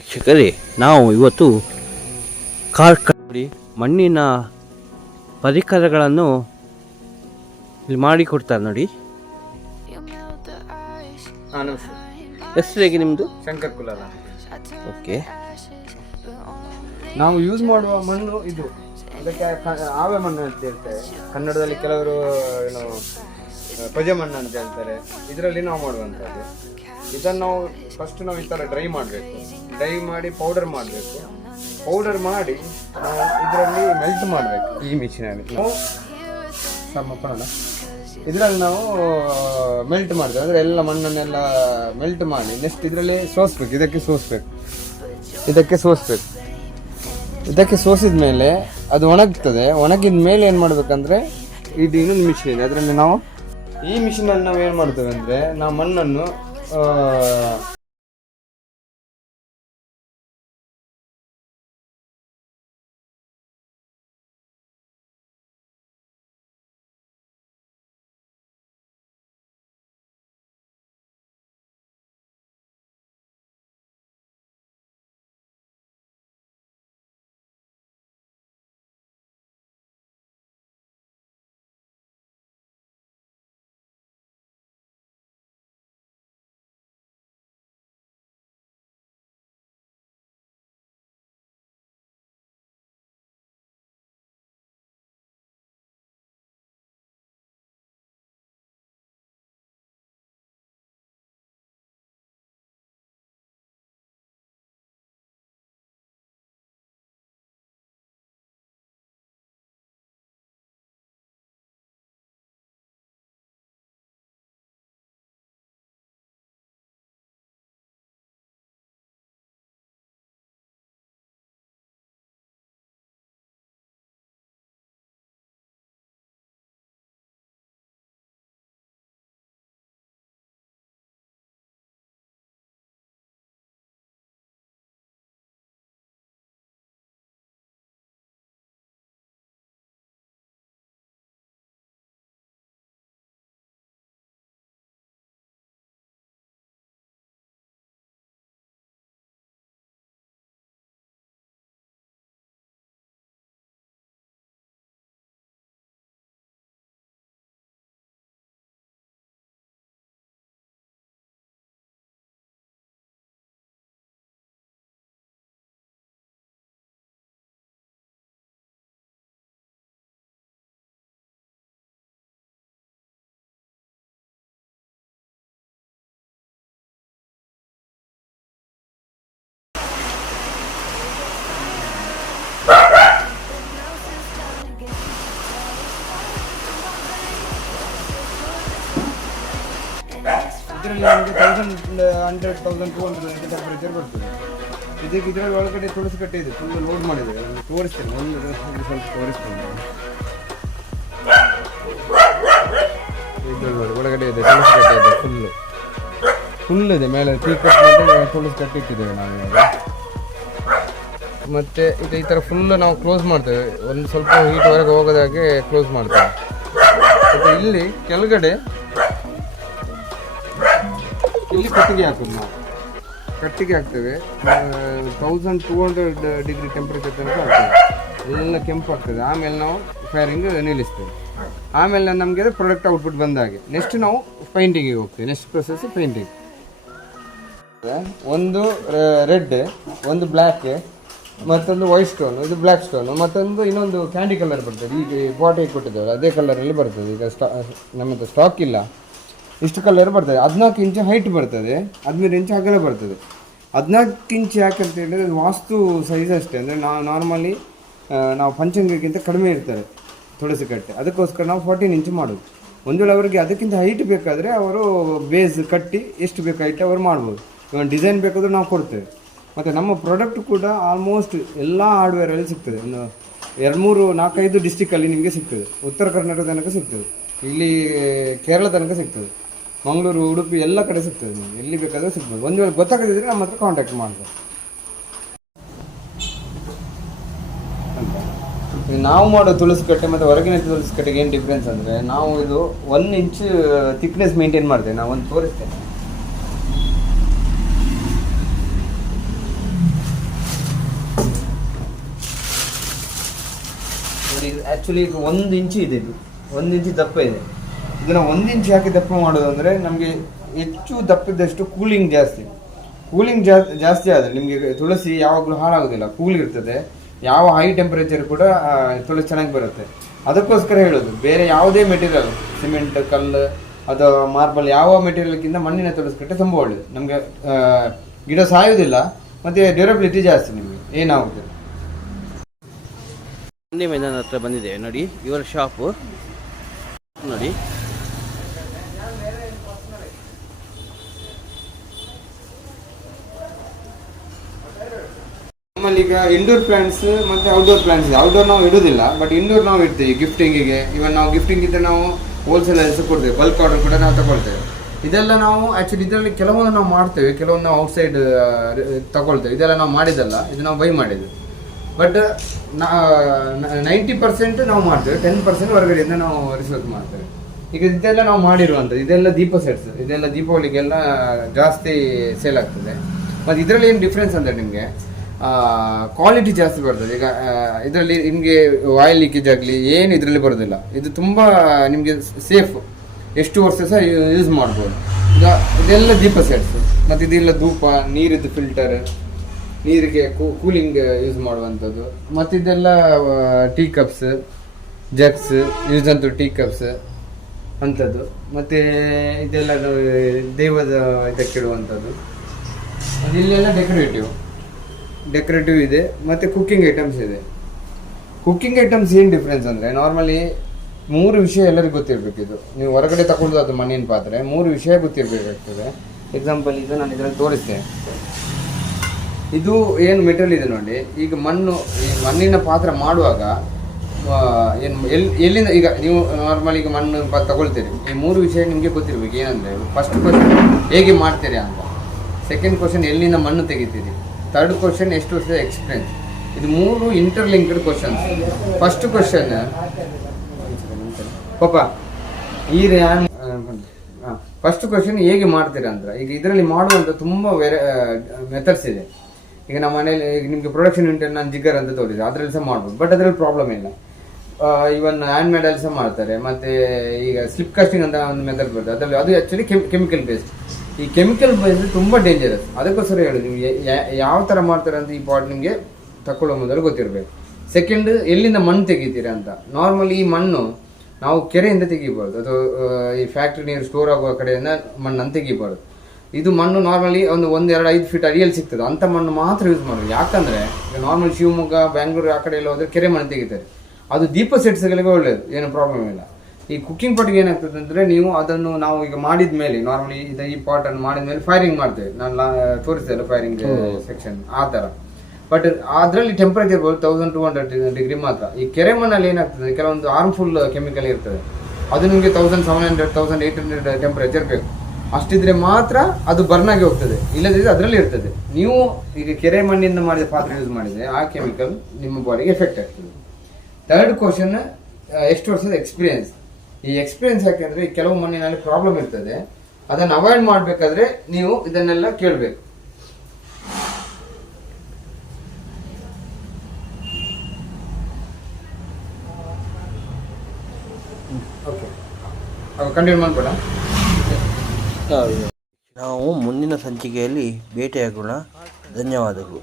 ವೀಕ್ಷಕರೇ, ನಾವು ಇವತ್ತು ನೋಡಿ ಮಣ್ಣಿನ ಪರಿಕರಗಳನ್ನು ಇಲ್ಲಿ ಮಾಡಿಕೊಡ್ತಾರೆ ನೋಡಿ. ಹೆಸರು ಹೇಗೆ ನಿಮ್ಮದು? ಶಂಕರ್ ಕುಲಾಲ. ಓಕೆ. ನಾವು ಯೂಸ್ ಮಾಡುವ ಮಣ್ಣು ಇದು, ಅದಕ್ಕೆ ಆವೆ ಮಣ್ಣು ಅಂತ ಹೇಳ್ತಾರೆ ಕನ್ನಡದಲ್ಲಿ, ಕೆಲವರು ಏನು ಪಜೆ ಮಣ್ಣು ಅಂತ ಹೇಳ್ತಾರೆ. ಇದರಲ್ಲಿ ನಾವು ಮಾಡುವಂಥದ್ದು. ಇದನ್ನು ನಾವು ಫಸ್ಟ್ ನಾವು ಈ ಥರ ಡ್ರೈ ಮಾಡಬೇಕು. ಡ್ರೈ ಮಾಡಿ ಪೌಡರ್ ಮಾಡಬೇಕು. ಪೌಡರ್ ಮಾಡಿ ನಾವು ಇದರಲ್ಲಿ ಮೆಲ್ಟ್ ಮಾಡಬೇಕು. ಈ ಮಿಷಿನಲ್ಲಿ ನಾವು ಇದರಲ್ಲಿ ನಾವು ಮೆಲ್ಟ್ ಮಾಡ್ತೇವೆ. ಅಂದರೆ ಎಲ್ಲ ಮಣ್ಣನ್ನೆಲ್ಲ ಮೆಲ್ಟ್ ಮಾಡಿ ನೆಕ್ಸ್ಟ್ ಇದರಲ್ಲಿ ಸೋಸ್ಬೇಕು. ಇದಕ್ಕೆ ಸೋಸಿದ ಮೇಲೆ ಅದು ಒಣಗ್ತದೆ. ಒಣಗಿದ ಮೇಲೆ ಏನು ಮಾಡಬೇಕಂದ್ರೆ ಇದು ಇನ್ನೊಂದು ಮಿಷಿನ್ ಇದೆ, ಅದರಲ್ಲಿ ನಾವು ಈ ಮಿಷಿನಲ್ಲಿ ನಾವು ಏನು ಮಾಡ್ತೇವೆ ಅಂದರೆ ನಾವು ಮಣ್ಣನ್ನು ಇದರಲ್ಲಿ ನಮಗೆ 1100-1200 ಟೆಂಪರೇಚರ್ ಬರ್ತದೆ. ಇದರಲ್ಲಿ ಒಳಗಡೆ ತುಳಸಿ ಕಟ್ಟೆ ಇದೆ, ಫುಲ್ ಲೋಡ್ ಮಾಡಿದೆ. ತೋರಿಸ್ತೇನೆ, ಒಂದು ಸ್ವಲ್ಪ ತೋರಿಸ್ತೇನೆ. ಇದರಲ್ಲಿ ಒಳಗಡೆ ಇದೆ ತುಳಸಿ ಕಟ್ಟೆ ಇದೆ, ಫುಲ್ ಇದೆ. ಮೇಲೆ ಟೀ ಕಟ್ ಮಾಡಿ ತುಳಸಿ ಕಟ್ಟೆ ಇಟ್ಟಿದ್ದೇವೆ ನಾವು ಇವಾಗ. ಮತ್ತು ಈ ಥರ ಫುಲ್ ನಾವು ಕ್ಲೋಸ್ ಮಾಡ್ತೇವೆ, ಒಂದು ಸ್ವಲ್ಪ ಹೀಟ್ ಹೊರಗೆ ಹೋಗೋದಾಗೆ ಕ್ಲೋಸ್ ಮಾಡ್ತೇವೆ. ಮತ್ತು ಇಲ್ಲಿ ಕೆಳಗಡೆ ಇಲ್ಲಿ ಕಟ್ಟಿಗೆ ಹಾಕೋದು, ನಾವು ಕಟ್ಟಿಗೆ ಹಾಕ್ತೇವೆ. 1200 ಡಿಗ್ರಿ ಟೆಂಪ್ರೇಚರ್ ತನಕ ಹಾಕ್ತೇವೆ. ಎಲ್ಲ ಕೆಂಪು ಆಗ್ತದೆ. ಆಮೇಲೆ ನಾವು ಫೈರಿಂಗ್ ನಿಲ್ಲಿಸ್ತೇವೆ. ಆಮೇಲೆ ನಮಗೆ ಅದು ಪ್ರಾಡಕ್ಟ್ ಔಟ್ಪುಟ್ ಬಂದಾಗೆ ನೆಕ್ಸ್ಟ್ ನಾವು ಪೈಂಟಿಂಗಿಗೆ ಹೋಗ್ತೇವೆ. Next process painting. ಒಂದು ರೆಡ್, ಒಂದು ಬ್ಲ್ಯಾಕ್, ಮತ್ತೊಂದು ವೈಟ್ ಸ್ಟೋನು, ಇದು ಬ್ಲ್ಯಾಕ್ ಸ್ಟೋನು, ಮತ್ತೊಂದು ಇನ್ನೊಂದು ಕ್ಯಾಂಡಿ ಕಲರ್ ಬರ್ತದೆ. ಈಗ ಬಾಟಿಗೆ ಕೊಟ್ಟಿದ್ದೇವೆ ಅದೇ ಕಲರಲ್ಲಿ ಬರ್ತದೆ. ಈಗ ನಮ್ಮ ಹತ್ರ ಸ್ಟಾಕ್ ಇಲ್ಲ. ಇಷ್ಟು ಕಲರ್ ಬರ್ತದೆ. 14 ಇಂಚ್ ಹೈಟ್ ಬರ್ತದೆ, 15 ಇಂಚ್ ಅಗಲ ಬರ್ತದೆ. 14 ಇಂಚ್ ಯಾಕಂತ ಹೇಳಿದ್ರೆ ವಾಸ್ತು ಸೈಜ್ ಅಷ್ಟೇ. ಅಂದರೆ ನಾರ್ಮಲಿ ನಾವು ಪಂಚಂಗಕ್ಕಿಂತ ಕಡಿಮೆ ಇರ್ತಾರೆ ತುಳಸಿ ಕಟ್ಟೆ, ಅದಕ್ಕೋಸ್ಕರ ನಾವು 14 ಇಂಚ್ ಮಾಡೋದು. ಒಂದು ವೇಳೆ ಅವರಿಗೆ ಅದಕ್ಕಿಂತ ಹೈಟ್ ಬೇಕಾದರೆ ಅವರು ಬೇಸ್ ಕಟ್ಟಿ ಎಷ್ಟು ಬೇಕು ಹೈಟ್ ಅವರು ಮಾಡ್ಬೋದು. ಇವಾಗ ಡಿಸೈನ್ ಬೇಕಾದರೂ ನಾವು ಕೊಡ್ತೇವೆ. ಮತ್ತು ನಮ್ಮ ಪ್ರಾಡಕ್ಟ್ ಕೂಡ ಆಲ್ಮೋಸ್ಟ್ ಎಲ್ಲ ಹಾರ್ಡ್ವೇರಲ್ಲಿ ಸಿಗ್ತದೆ. ಒಂದು 2-3-4-5 ಡಿಸ್ಟಿಕಲ್ಲಿ ನಿಮಗೆ ಸಿಗ್ತದೆ. ಉತ್ತರ ಕರ್ನಾಟಕ ತನಕ ಸಿಗ್ತದೆ, ಇಲ್ಲಿ ಕೇರಳ ತನಕ ಸಿಗ್ತದೆ, ಮಂಗಳೂರು, ಉಡುಪಿ ಎಲ್ಲ ಕಡೆ ಸಿಗ್ತದೆ. ನಿಮಗೆ ಎಲ್ಲಿ ಬೇಕಾದರೂ ಸಿಗ್ಬೋದು. ಒಂದು ವೇಳೆ ಗೊತ್ತಾಗದಿದ್ದರೆ ನಮ್ಮ ಹತ್ರ ಕಾಂಟ್ಯಾಕ್ಟ್ ಮಾಡ್ಬೋದು. ನಾವು ಮಾಡೋ ತುಳಸಿ ಕಟ್ಟೆ ಮತ್ತು ಹೊರಗಿನ ತುಳಸಿ ಕಟ್ಟೆಗೆ ಏನು ಡಿಫ್ರೆನ್ಸ್ ಅಂದರೆ, ನಾವು ಇದು 1 ಇಂಚ್ ಥಿಕ್ನೆಸ್ ಮೇಂಟೈನ್ ಮಾಡ್ತೇವೆ. ನಾವು ಒಂದು ತೋರಿಸ್ತೇನೆ. ನೋಡಿ ಆ್ಯಕ್ಚುಲಿ ಈಗ 1 ಇಂಚು ಇದೆ, ಇದು 1 ಇಂಚು ದಪ್ಪ ಇದೆ. ಇದನ್ನು 1 ಇಂಚ್ ಯಾಕೆ ದಪ್ಪ ಮಾಡೋದು ಅಂದರೆ ನಮಗೆ ಹೆಚ್ಚು ದಪ್ಪಿದ್ದಷ್ಟು ಕೂಲಿಂಗ್ ಜಾಸ್ತಿ. ಕೂಲಿಂಗ್ ಜಾಸ್ತಿ ಆದರೆ ನಿಮಗೆ ತುಳಸಿ ಯಾವಾಗಲೂ ಹಾಳಾಗೋದಿಲ್ಲ, ಕೂಲ್ ಇರ್ತದೆ. ಯಾವ ಹೈ ಟೆಂಪರೇಚರ್ ಕೂಡ ತುಳಸಿ ಚೆನ್ನಾಗಿ ಬರುತ್ತೆ. ಅದಕ್ಕೋಸ್ಕರ ಹೇಳೋದು, ಬೇರೆ ಯಾವುದೇ ಮೆಟೀರಿಯಲ್, ಸಿಮೆಂಟ್, ಕಲ್ಲು ಅಥವಾ ಮಾರ್ಬಲ್, ಯಾವ ಮೆಟೀರಿಯಲ್ಗಿಂತ ಮಣ್ಣಿನ ತುಳಸಿ ಕಟ್ಟೆ ತುಂಬ ಒಳ್ಳೆಯದು. ನಮಗೆ ಗಿಡ ಸಾಯೋದಿಲ್ಲ ಮತ್ತು ಡ್ಯೂರಬಿಲಿಟಿ ಜಾಸ್ತಿ, ನಿಮಗೆ ಏನಾಗುತ್ತೆ. ಗಾಂಧಿ ಮೈದಾನ ಹತ್ರ ಬಂದಿದ್ದೇವೆ ನೋಡಿ, ಇವರ ಶಾಪು ನೋಡಿ. ನಮ್ಮಲ್ಲಿ ಈಗ ಇಂಡೋರ್ ಪ್ಲಾಂಟ್ಸ್ ಮತ್ತು ಔಟ್ಡೋರ್ ಪ್ಲಾಂಟ್ಸ್ ಇದೆ. ಔಟ್ಡೋರ್ ನಾವು ಇಡೋದಿಲ್ಲ, ಬಟ್ ಇಂಡೋರ್ ನಾವು ಇಡ್ತೀವಿ ಗಿಫ್ಟಿಂಗಿಗೆ. ಇವನ್ ನಾವು ಗಿಫ್ಟಿಂಗ್ ಇದ್ದರೆ ನಾವು ಹೋಲ್ಸೇಲ್ ಕೊಡ್ತೇವೆ, ಬಲ್ಕ್ ಆರ್ಡರ್ ಕೂಡ ನಾವು ತಗೊಳ್ತೇವೆ. ಇದೆಲ್ಲ ನಾವು ಆ್ಯಕ್ಚುಲಿ ಇದರಲ್ಲಿ ಕೆಲವೊಂದು ನಾವು ಮಾಡ್ತೇವೆ, ಕೆಲವೊಂದು ನಾವು ಔಟ್ಸೈಡ್ ತಗೊಳ್ತೇವೆ. ಇದೆಲ್ಲ ನಾವು ಮಾಡಿದ್ದಲ್ಲ, ಇದು ನಾವು ಬೈ ಮಾಡಿದ್ದು. ಬಟ್ 90% ನಾವು ಮಾಡ್ತೇವೆ, 10% ಹೊರಗಡೆಯಿಂದ ನಾವು ರಿಸರ್ಚ್ ಮಾಡ್ತೇವೆ. ಈಗ ಇದೆಲ್ಲ ನಾವು ಮಾಡಿರುವಂಥದ್ದು, ಇದೆಲ್ಲ ದೀಪ ಸೆಟ್ಸ್, ಇದೆಲ್ಲ ದೀಪಾವಳಿಗೆಲ್ಲ ಜಾಸ್ತಿ ಸೇಲ್ ಆಗ್ತದೆ. ಮತ್ತು ಇದರಲ್ಲಿ ಏನು ಡಿಫ್ರೆನ್ಸ್ ಅಂದರೆ ನಿಮಗೆ ಕ್ವಾಲಿಟಿ ಜಾಸ್ತಿ ಬರ್ತದೆ. ಈಗ ಇದರಲ್ಲಿ ನಿಮಗೆ ಆಯಿಲ್ ಲೀಕೇಜ್ ಆಗಲಿ ಏನು ಇದರಲ್ಲಿ ಬರೋದಿಲ್ಲ. ಇದು ತುಂಬ ನಿಮಗೆ ಸೇಫ್, ಎಷ್ಟು ವರ್ಷ ಸಹ ಯೂಸ್ ಮಾಡ್ಬೋದು. ಈಗ ಇದೆಲ್ಲ ದೀಪ ಸೆಟ್ಸ್, ಮತ್ತು ಇದೆಲ್ಲ ಧೂಪ, ನೀರಿದ್ದು ಫಿಲ್ಟರ್, ನೀರಿಗೆ ಕೂಲಿಂಗ್ ಯೂಸ್ ಮಾಡುವಂಥದ್ದು. ಮತ್ತು ಇದೆಲ್ಲ ಟೀ ಕಪ್ಸ್, ಜಗ್ಸ್, ಯೂಸ್ ಅಂತೂ ಟೀ ಕಪ್ಸ್ ಅಂಥದ್ದು. ಮತ್ತು ಇದೆಲ್ಲ ದೇವದ ಇದಕ್ಕಿಡುವಂಥದ್ದು. ಇಲ್ಲೆಲ್ಲ ಡೆಕೋರೇಟಿವ್ ಇದೆ. ಮತ್ತು ಕುಕ್ಕಿಂಗ್ ಐಟಮ್ಸ್ ಇದೆ. ಕುಕ್ಕಿಂಗ್ ಐಟಮ್ಸ್ ಏನು ಡಿಫ್ರೆನ್ಸ್ ಅಂದರೆ, ನಾರ್ಮಲಿ 3 ವಿಷಯ ಎಲ್ಲರಿಗೂ ಗೊತ್ತಿರಬೇಕು. ಇದು ನೀವು ಹೊರಗಡೆ ತಗೊಳ್ಳೋದು, ಅದು ಮಣ್ಣಿನ ಪಾತ್ರೆ, 3 ವಿಷಯ ಗೊತ್ತಿರಬೇಕಾಗ್ತದೆ. ಎಕ್ಸಾಂಪಲ್ ಇದು ನಾನು ಇದರಲ್ಲಿ ತೋರಿಸ್ತೇನೆ. ಇದು ಏನು ಮೆಟೀರಿಯಲ್ ಇದೆ ನೋಡಿ. ಈಗ ಈ ಮಣ್ಣಿನ ಪಾತ್ರ ಮಾಡುವಾಗ ಎಲ್ಲಿಂದ, ಈಗ ನೀವು ನಾರ್ಮಲ್ ಈಗ ಮಣ್ಣು ತಗೊಳ್ತೀರಿ, ಈ 3 ವಿಷಯ ನಿಮಗೆ ಗೊತ್ತಿರಬೇಕು. ಏನಂದರೆ, ಫಸ್ಟ್ ಕ್ವಶನ್ ಹೇಗೆ ಮಾಡ್ತೀರಿ ಅಂತ, ಸೆಕೆಂಡ್ ಕ್ವಶನ್ ಎಲ್ಲಿಂದ ಮಣ್ಣು ತೆಗಿತೀರಿ, ಥರ್ಡ್ ಕ್ವಶನ್ ಎಷ್ಟು ವರ್ಷದ ಎಕ್ಸ್ಪೀರಿಯನ್ಸ್. ಇದು 3 interlinked questions. First question first question ಹೇಗೆ ಮಾಡ್ತೀರಾ ಅಂತ. ಈಗ ಇದರಲ್ಲಿ ಮಾಡುವಂಥ ತುಂಬ ಮೆಥಡ್ಸ್ ಇದೆ. ಈಗ ನಮ್ಮ ಮನೇಲಿ ಈಗ ನಿಮಗೆ ಪ್ರೊಡಕ್ಷನ್ ಯೂನಿಟ್ ನಾನು ಜಿಗರ್ ಅಂತ ತೋರಿಸಿದೆ, ಅದರಲ್ಲಿ ಸಹ ಮಾಡ್ಬೋದು. ಬಟ್ ಅದರಲ್ಲಿ ಪ್ರಾಬ್ಲಮ್ ಇಲ್ಲ. ಇವನ್ ಹ್ಯಾಂಡ್ ಮೇಡಲ್ಲಿ ಸಹ ಮಾಡ್ತಾರೆ. ಮತ್ತು ಈಗ ಸ್ಲಿಪ್ ಕಾಸ್ಟಿಂಗ್ ಅಂತ ಒಂದು ಮೆಥಡ್ ಬರ್ತದೆ, ಅದರಲ್ಲಿ ಅದು ಆ್ಯಕ್ಚುಲಿ ಕೆಮಿಕಲ್ ಬೇಸ್ಡ್. ಈ ಕೆಮಿಕಲ್ ಬೇಸ್ಡ್ ತುಂಬ ಡೇಂಜರಸ್. ಅದಕ್ಕೋಸ್ಕರ ಹೇಳಿ, ನೀವು ಯಾವ ಥರ ಮಾಡ್ತಾರೆ ಅಂತ ಈ ಪಾಟ್ ನಿಮಗೆ ತಗೊಳ್ಳೋ ಮೊದಲು ಗೊತ್ತಿರಬೇಕು. ಸೆಕೆಂಡ್, ಎಲ್ಲಿಂದ ಮಣ್ಣು ತೆಗಿತೀರಾ ಅಂತ. ನಾರ್ಮಲಿ ಈ ಮಣ್ಣು ನಾವು ಕೆರೆಯಿಂದ ತೆಗಿಬಾರ್ದು, ಅದು ಈ ಫ್ಯಾಕ್ಟ್ರಿ ನೀರು ಸ್ಟೋರ್ ಆಗುವ ಕಡೆಯಿಂದ ಮಣ್ಣನ್ನು ತೆಗಿಬಾರ್ದು. ಇದು ಮಣ್ಣು ನಾರ್ಮಲಿ 1-2-5 ಫೀಟ್ ಅಡಿಯಲ್ಲಿ ಸಿಗ್ತದೆ, ಅಂಥ ಮಣ್ಣು ಮಾತ್ರ ಯೂಸ್ ಮಾಡೋದು. ಯಾಕಂದರೆ ಈಗ ನಾರ್ಮಲ್ ಶಿವಮೊಗ್ಗ, ಬ್ಯಾಂಗ್ಳೂರು ಆ ಕಡೆ ಎಲ್ಲ ಹೋದರೆ ಕೆರೆ ಮಣ್ಣು ತೆಗಿತಾರೆ. ಅದು ದೀಪ ಸೆಟ್ಸ್ಗಳಿಗೆ ಒಳ್ಳೆಯದು, ಏನು ಪ್ರಾಬ್ಲಮ್ ಇಲ್ಲ. ಈ ಕುಕ್ಕಿಂಗ್ ಪಾಟ್ಗೆ ಏನಾಗ್ತದೆ ಅಂದರೆ, ನೀವು ಅದನ್ನು ನಾವು ಈಗ ಮಾಡಿದ ಮೇಲೆ, ನಾರ್ಮಲಿ ಈ ಪಾಟನ್ನು ಮಾಡಿದ ಮೇಲೆ ಫೈರಿಂಗ್ ಮಾಡ್ತೇವೆ. ನಾನು ತೋರಿಸ್ತೇನೆ ಫೈರಿಂಗ್ ಸೆಕ್ಷನ್ ಆ ಥರ. ಬಟ್ ಅದರಲ್ಲಿ ಟೆಂಪರೇಚರ್ ಬರೋದು 1200 ಡಿಗ್ರಿ ಮಾತ್ರ. ಈ ಕೆರೆ ಮಣ್ಣಲ್ಲಿ ಏನಾಗ್ತದೆ, ಕೆಲವೊಂದು ಹಾರ್ಮ್ಫುಲ್ ಕೆಮಿಕಲ್ ಇರ್ತದೆ. ಅದು ನಿಮಗೆ 1700-1800 ಟೆಂಪರೇಚರ್ ಬೇಕು. ಅಷ್ಟಿದ್ರೆ ಮಾತ್ರ ಅದು ಬರ್ನ್ ಆಗಿ ಹೋಗ್ತದೆ, ಇಲ್ಲದಿದ್ದರೆ ಅದರಲ್ಲಿ ಇರ್ತದೆ. ನೀವು ಈಗ ಕೆರೆ ಮಣ್ಣಿಂದ ಮಾಡಿದ ಪಾತ್ರೆ ಯೂಸ್ ಮಾಡಿದರೆ ಆ ಕೆಮಿಕಲ್ ನಿಮ್ಮ ಬಾಡಿಗೆ ಎಫೆಕ್ಟ್ ಆಗ್ತದೆ. ಥರ್ಡ್ ಕ್ವಶನ್, ಎಷ್ಟು ವರ್ಷದ ಎಕ್ಸ್ಪೀರಿಯನ್ಸ್. ಈ ಎಕ್ಸ್ಪೀರಿಯನ್ಸ್ ಯಾಕೆಂದರೆ ಕೆಲವು ಮಣ್ಣಿನಲ್ಲಿ ಪ್ರಾಬ್ಲಮ್ ಇರ್ತದೆ, ಅದನ್ನು ಅವಾಯ್ಡ್ ಮಾಡಬೇಕಾದ್ರೆ ನೀವು ಇದನ್ನೆಲ್ಲ ಕೇಳಬೇಕು. ಓಕೆ, ಕಂಟಿನ್ಯೂ ಮಾಡ್ಬೋಣ. ನಾವು ಮುಂದಿನ ಸಂಚಿಕೆಯಲ್ಲಿ ಭೇಟಿಯಾಗೋಣ. ಧನ್ಯವಾದಗಳು.